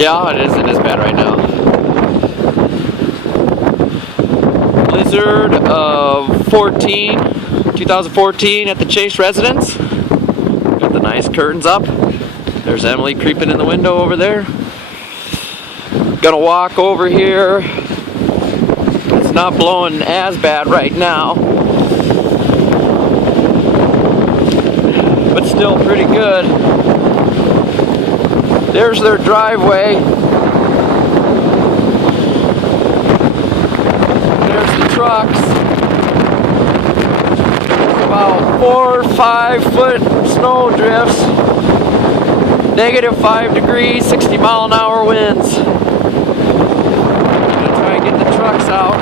Yeah, it is bad right now. Blizzard of 2014 at the Chase residence. Got the nice curtains up. There's Emily creeping in the window over there. Gonna walk over here. It's not blowing as bad right now, but still pretty good. There's their driveway. There's the trucks. About 4 or 5 foot snow drifts. -5 degrees, 60 mile an hour winds. I'm gonna try and get the trucks out.